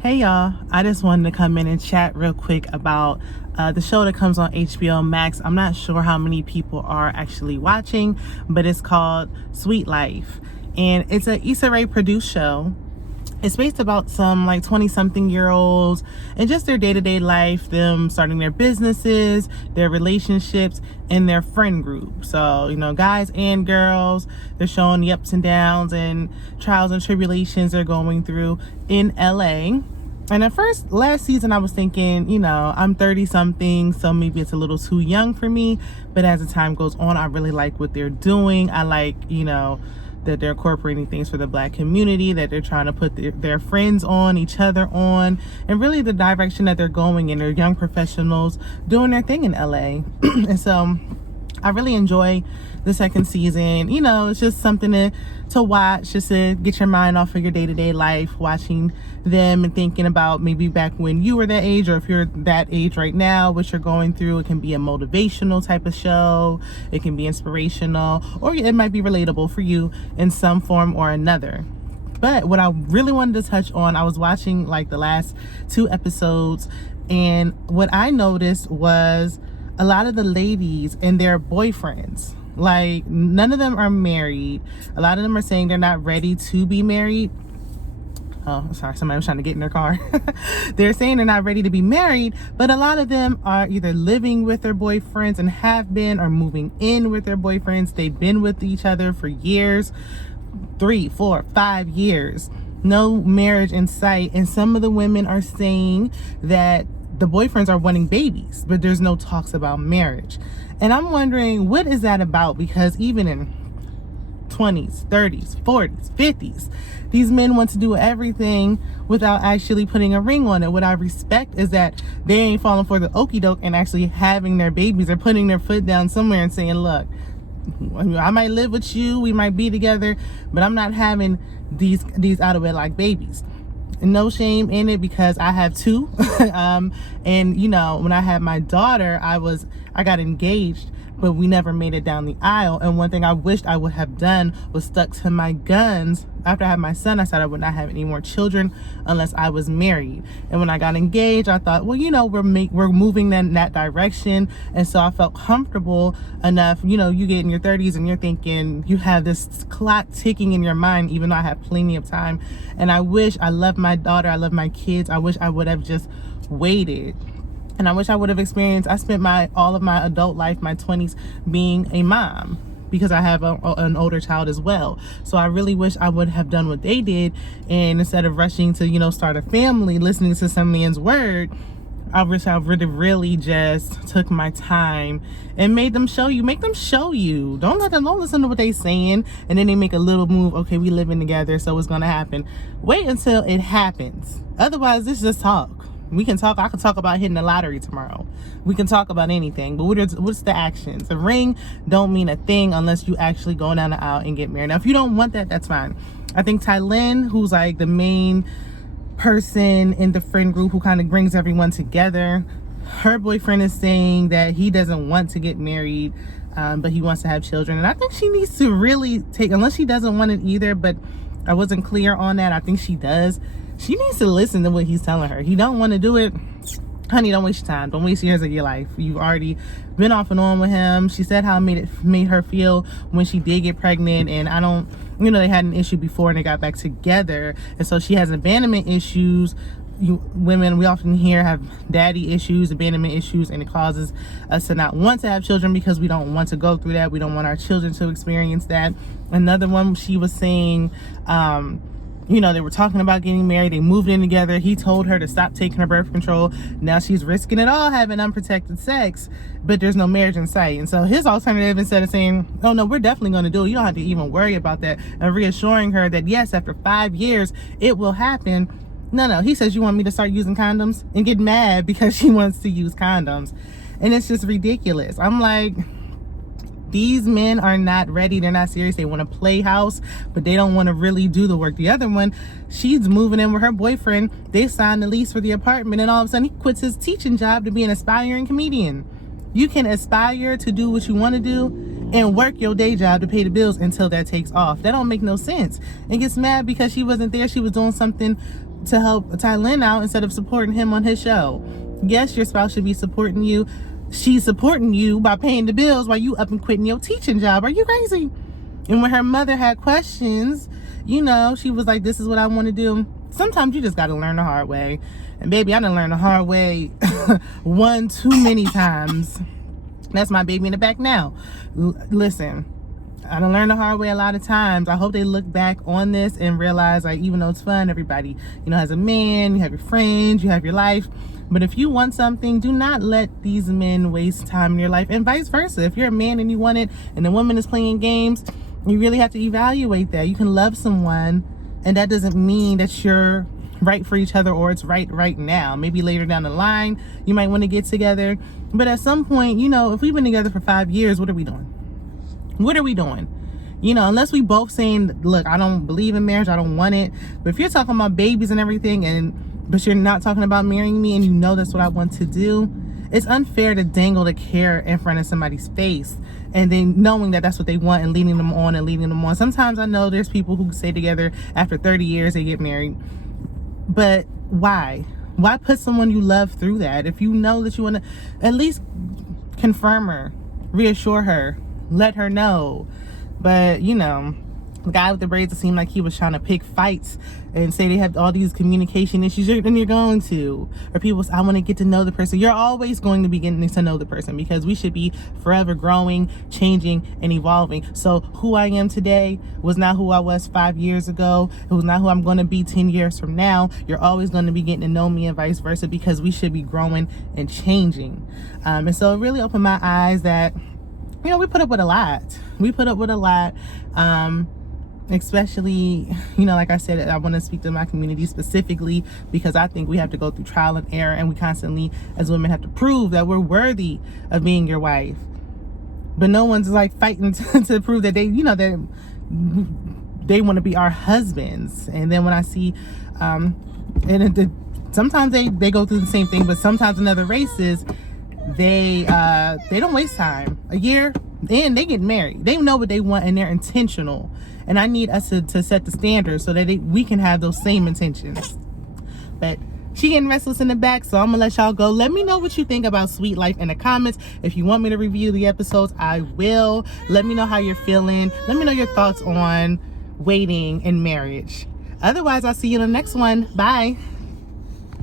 Hey y'all, I just wanted to come in and chat real quick about the show that comes on HBO Max. I'm not sure how many people are actually watching, but it's called Sweet Life. And it's an Issa Rae produced show. It's based about some like 20-something-year-olds and just their day-to-day life, them starting their businesses, their relationships, and their friend group. So, guys and girls, they're showing the ups and downs and trials and tribulations they're going through in LA. And at first, last season, I was thinking, I'm 30-something, so maybe it's a little too young for me. But as the time goes on, I really like what they're doing. I like, that they're incorporating things for the Black community, that they're trying to put their friends on, each other on, and really the direction that they're going in. They're young professionals doing their thing in LA. And so I really enjoy the second season. It's just something to watch, just to get your mind off of your day-to-day life, watching them and thinking about maybe back when you were that age, or if you're that age right now, what you're going through. It can be a motivational type of show, it can be inspirational, or it might be relatable for you in some form or another. But what I really wanted to touch on, I was watching like the last 2 episodes, and what I noticed was a lot of the ladies and their boyfriends, like none of them are married. A lot of them are saying they're not ready to be married. Oh, sorry, somebody was trying to get in their car. They're saying they're not ready to be married, but a lot of them are either living with their boyfriends and have been, or moving in with their boyfriends. They've been with each other for years, 3, 4, 5 years. No marriage in sight. And some of the women are saying that the boyfriends are wanting babies, but there's no talks about marriage. And I'm wondering, what is that about? Because even in 20s, 30s, 40s, 50s, these men want to do everything without actually putting a ring on it. What I respect is that they ain't falling for the okie doke and actually having their babies. They're putting their foot down somewhere and saying, look, I might live with you, we might be together, but I'm not having these out of wedlock babies. No shame in it, because I have 2. And when I had my daughter, I got engaged, but we never made it down the aisle. And one thing I wished I would have done was stuck to my guns. After I had my son, I said I would not have any more children unless I was married. And when I got engaged, I thought, well, we're moving in that direction. And so I felt comfortable enough. You get in your 30s and you're thinking, you have this clock ticking in your mind, even though I have plenty of time. And I love my daughter, I love my kids. I wish I would have just waited. And I wish I would have experienced, I spent all of my adult life, my 20s, being a mom, because I have an older child as well. So I really wish I would have done what they did. And instead of rushing to, start a family, listening to some man's word, I wish I would have really just took my time and make them show you. Don't listen to what they saying, and then they make a little move. Okay, we living together, so it's going to happen. Wait until it happens. Otherwise, this is just talk. We can talk. I can talk about hitting the lottery tomorrow. We can talk about anything, but what's the actions? The ring don't mean a thing unless you actually go down the aisle and get married. Now, if you don't want that, that's fine. I think Tylin, who's like the main person in the friend group who kind of brings everyone together, her boyfriend is saying that he doesn't want to get married, but he wants to have children. And I think she needs to really unless she doesn't want it either, but I wasn't clear on that. I think she does. She needs to listen to what he's telling her. He don't want to do it. Honey, don't waste your time. Don't waste years of your life. You've already been off and on with him. She said how it made her feel when she did get pregnant. And they had an issue before and they got back together. And so she has abandonment issues. Women, we often hear, have daddy issues, abandonment issues, and it causes us to not want to have children because we don't want to go through that. We don't want our children to experience that. Another one, she was saying, they were talking about getting married. They moved in together. He told her to stop taking her birth control. Now she's risking it all, having unprotected sex, but there's no marriage in sight. And so his alternative, instead of saying, oh no, we're definitely going to do it, you don't have to even worry about that, and reassuring her that yes, after 5 years, it will happen. No, he says, you want me to start using condoms, and get mad because she wants to use condoms. And it's just ridiculous. I'm like, these men are not ready. They're not serious. They want to play house, but they don't want to really do the work. The other one, she's moving in with her boyfriend. They signed the lease for the apartment, and all of a sudden he quits his teaching job to be an aspiring comedian. You can aspire to do what you want to do and work your day job to pay the bills until that takes off. That don't make no sense. And gets mad because she wasn't there. She was doing something to help Tylin out instead of supporting him on his show. Yes, your spouse should be supporting you. She's supporting you by paying the bills while you up and quitting your teaching job. Are you crazy? And when her mother had questions, you know, she was like, this is what I want to do. Sometimes you just got to learn the hard way. And baby, I done learned the hard way one too many times. That's my baby in the back now. Listen, I done learned the hard way a lot of times. I hope they look back on this and realize, like, even though it's fun, everybody, you know, as a man, you have your friends, you have your life. But if you want something, do not let these men waste time in your life, and vice versa. If you're a man and you want it and the woman is playing games, you really have to evaluate that. You can love someone, and that doesn't mean that you're right for each other or it's right now. Maybe later down the line, you might want to get together. But at some point, you know, if we've been together for 5 years, what are we doing? What are we doing? You know, unless we both saying, look, I don't believe in marriage, I don't want it. But if you're talking about babies and everything, but you're not talking about marrying me, and you know that's what I want to do, it's unfair to dangle the carrot in front of somebody's face and then knowing that that's what they want and leading them on. Sometimes I know there's people who stay together after 30 years, they get married. But why? Why put someone you love through that? If you know that you want to, at least confirm her, reassure her, let her know. But, you know, the guy with the braids, it seemed like he was trying to pick fights and say they have all these communication issues. Then you're going to. Or people say, I want to get to know the person. You're always going to be getting to know the person, because we should be forever growing, changing, and evolving. So who I am today was not who I was 5 years ago. It was not who I'm going to be 10 years from now. You're always going to be getting to know me, and vice versa, because we should be growing and changing. And so it really opened my eyes that, you know, we put up with a lot. Especially, you know, like I said, I want to speak to my community specifically because I think we have to go through trial and error, and we constantly as women have to prove that we're worthy of being your wife. But no one's like fighting to prove that they, you know, that they want to be our husbands. And then when I see sometimes they go through the same thing, but sometimes in other races they don't waste time. A year in, they get married. They know what they want, and they're intentional. And I need us to set the standards so that we can have those same intentions. But she getting restless in the back, so I'm gonna let y'all go. Let me know what you think about Sweet Life in the comments. If you want me to review the episodes, I will. Let me know how you're feeling. Let me know your thoughts on waiting in marriage. Otherwise, I'll see you in the next one. Bye.